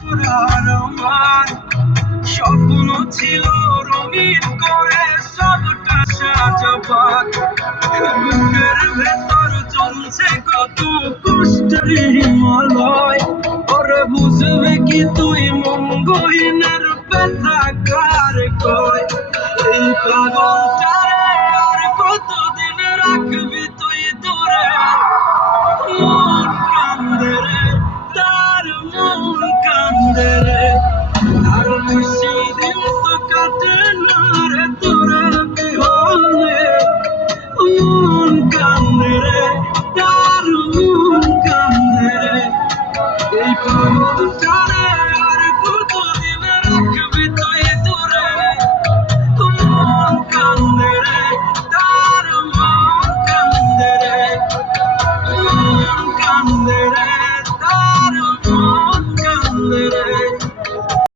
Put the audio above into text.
আর আমার স্বপ্ন ছিল রঙিন করে সবটা সাজাবার, বুকের ভেতর চলছে কত কষ্টের হিমালয়। ওরে বুঝবে কি তুই মন গহীনের ব্যথা কার কয়, এই পাগলটা